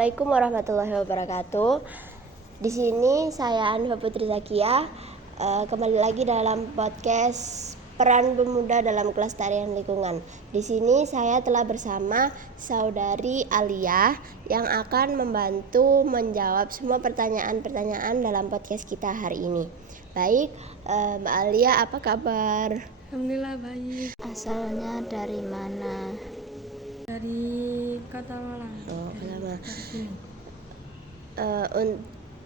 Assalamualaikum warahmatullahi wabarakatuh. Di sini saya Anfa Putri Zakia. Kembali lagi dalam podcast Peran Pemuda dalam Kelestarian Lingkungan. Di sini saya telah bersama saudari Alia yang akan membantu menjawab semua pertanyaan-pertanyaan dalam podcast kita hari ini. Baik, Mbak Alia, apa kabar? Alhamdulillah baik. Asalnya dari mana? Dari Kota Malang.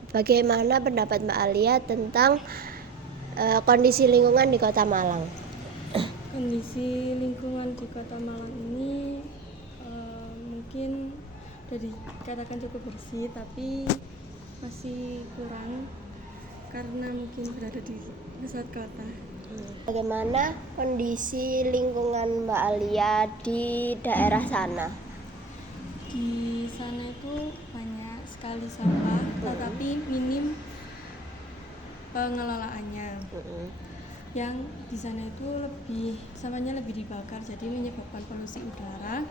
Bagaimana pendapat Mbak Alia tentang kondisi lingkungan di Kota Malang? Kondisi lingkungan di Kota Malang ini mungkin dari katakan cukup bersih, tapi masih kurang karena mungkin berada di pusat kota. Bagaimana kondisi lingkungan Mbak Alia di daerah sana? Di sana itu banyak sekali sampah, tetapi minim pengelolaannya. Yang di sana itu sampahnya lebih dibakar, jadi menyebabkan polusi udara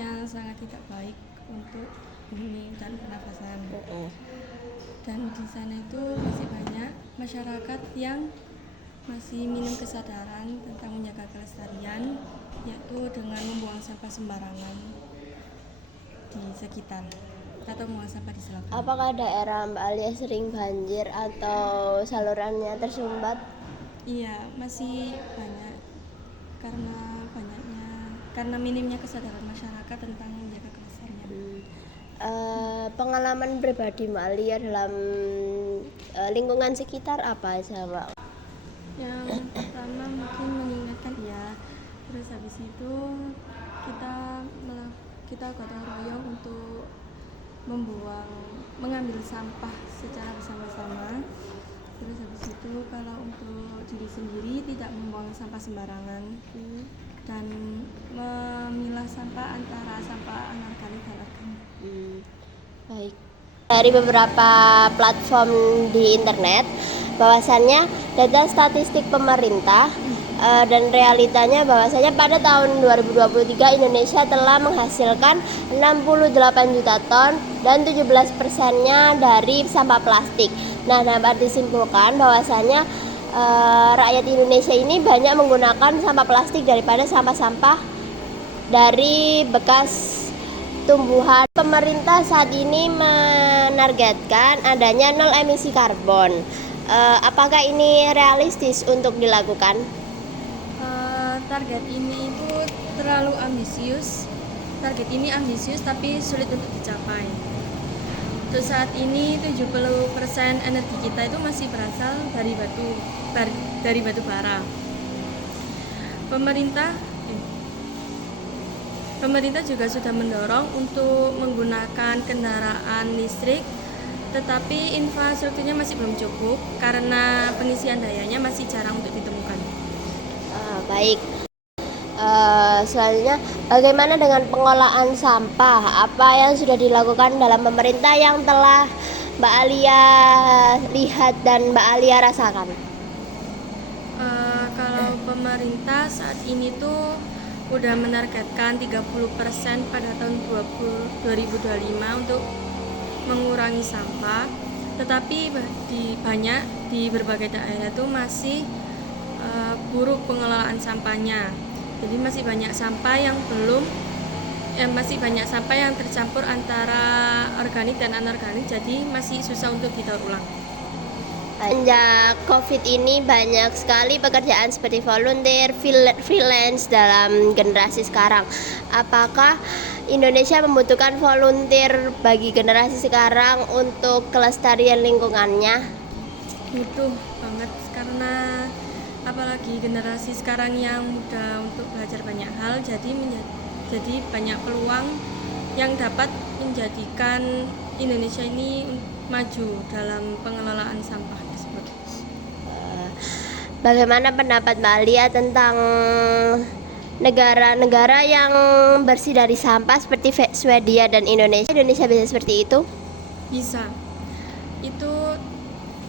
yang sangat tidak baik untuk bumi dan pernafasan. Dan di sana itu masih banyak masyarakat yang masih minim kesadaran tentang menjaga kelestarian, yaitu dengan membuang sampah sembarangan di sekitar atau membuang sampah di selokan. Apakah daerah Mbak Alia sering banjir atau salurannya tersumbat? Iya, masih banyak karena minimnya kesadaran masyarakat tentang menjaga kelestarian. Pengalaman pribadi Mbak Alia dalam lingkungan sekitar apa aja, Mbak? Yang pertama mungkin mengingatkan terus habis itu kita gotong royong untuk mengambil sampah secara bersama-sama. Terus habis itu kalau untuk diri sendiri tidak membuang sampah sembarangan dan memilah sampah antara sampah anorganik dan organik. Baik. Dari beberapa platform di internet, bahwasannya data statistik pemerintah dan realitanya bahwasanya pada tahun 2023 Indonesia telah menghasilkan 68 juta ton dan 17%-nya dari sampah plastik. Nah, dapat disimpulkan bahwasanya rakyat Indonesia ini banyak menggunakan sampah plastik daripada sampah-sampah dari bekas tumbuhan. Pemerintah saat ini menargetkan adanya nol emisi karbon. Apakah ini realistis untuk dilakukan? Target ini itu terlalu ambisius. Target ini ambisius tapi sulit untuk dicapai. Untuk saat ini 70% energi kita itu masih berasal dari batu bara. Pemerintah juga sudah mendorong untuk menggunakan kendaraan listrik, tetapi infrastrukturnya masih belum cukup karena pengisian dayanya masih jarang untuk ditemukan. Baik. Selanjutnya, bagaimana dengan pengolahan sampah? Apa yang sudah dilakukan dalam pemerintah yang telah Mbak Alia lihat dan Mbak Alia rasakan? Kalau pemerintah saat ini tuh udah menargetkan 30% pada tahun 2025 untuk mengurangi sampah, tetapi di berbagai daerah itu masih buruk pengelolaan sampahnya. Jadi masih banyak sampah yang tercampur antara organik dan anorganik, jadi masih susah untuk didaur ulang. Sejak COVID ini banyak sekali pekerjaan seperti volunteer, freelance dalam generasi sekarang. Apakah Indonesia membutuhkan volunteer bagi generasi sekarang untuk kelestarian lingkungannya? Butuh banget, karena apalagi generasi sekarang yang mudah untuk belajar banyak hal, jadi banyak peluang yang dapat menjadikan Indonesia ini maju dalam pengelolaan sampah tersebut. Bagaimana pendapat Mbak Alia tentang negara-negara yang bersih dari sampah seperti Swedia dan Indonesia? Indonesia bisa seperti itu? Bisa. Itu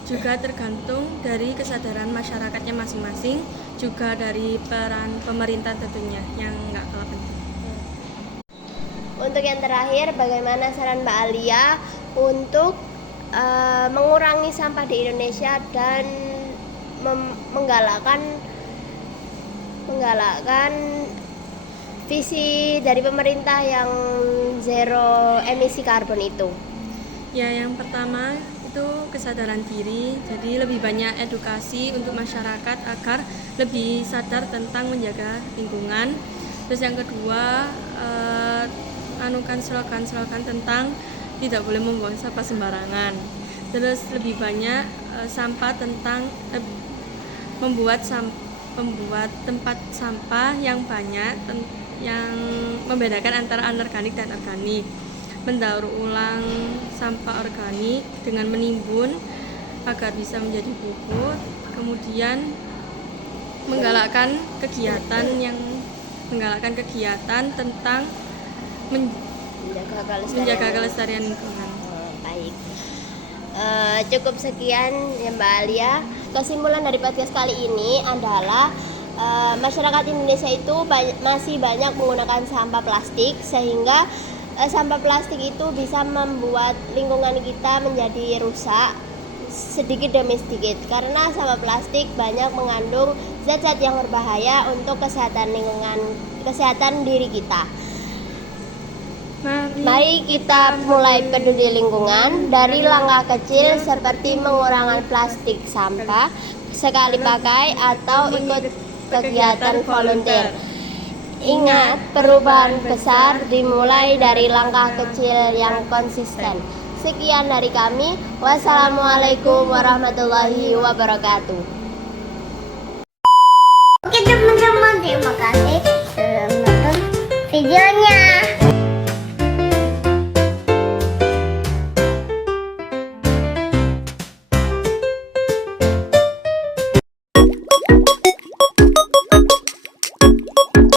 juga tergantung dari kesadaran masyarakatnya masing-masing, juga dari peran pemerintah tentunya yang nggak kalah penting. Untuk yang terakhir, bagaimana saran Mbak Alia untuk mengurangi sampah di Indonesia dan menggalakkan visi dari pemerintah yang zero emisi karbon itu? Ya, yang pertama itu kesadaran diri, jadi lebih banyak edukasi untuk masyarakat agar lebih sadar tentang menjaga lingkungan. Terus yang kedua, anukan slogan-slogan tentang tidak boleh membuang sampah sembarangan. Terus lebih banyak sampah tentang membuat tempat sampah yang banyak, yang membedakan antara anorganik dan organik, mendaur ulang sampah organik dengan menimbun agar bisa menjadi pupuk, kemudian menggalakkan kegiatan tentang menjaga kelestarian lingkungan. Baik, cukup sekian ya Mbak Alia. Kesimpulan dari podcast kali ini adalah masyarakat Indonesia itu masih banyak menggunakan sampah plastik, sehingga sampah plastik itu bisa membuat lingkungan kita menjadi rusak sedikit demi sedikit, karena sampah plastik banyak mengandung zat-zat yang berbahaya untuk kesehatan diri kita. Mari kita mulai peduli lingkungan dari langkah kecil seperti mengurangi plastik sampah sekali pakai atau ikut kegiatan volunteer. Ingat, perubahan besar dimulai dari langkah kecil yang konsisten. Sekian dari kami. Wassalamualaikum warahmatullahi wabarakatuh. Oke teman-teman, terima kasih sudah menonton videonya.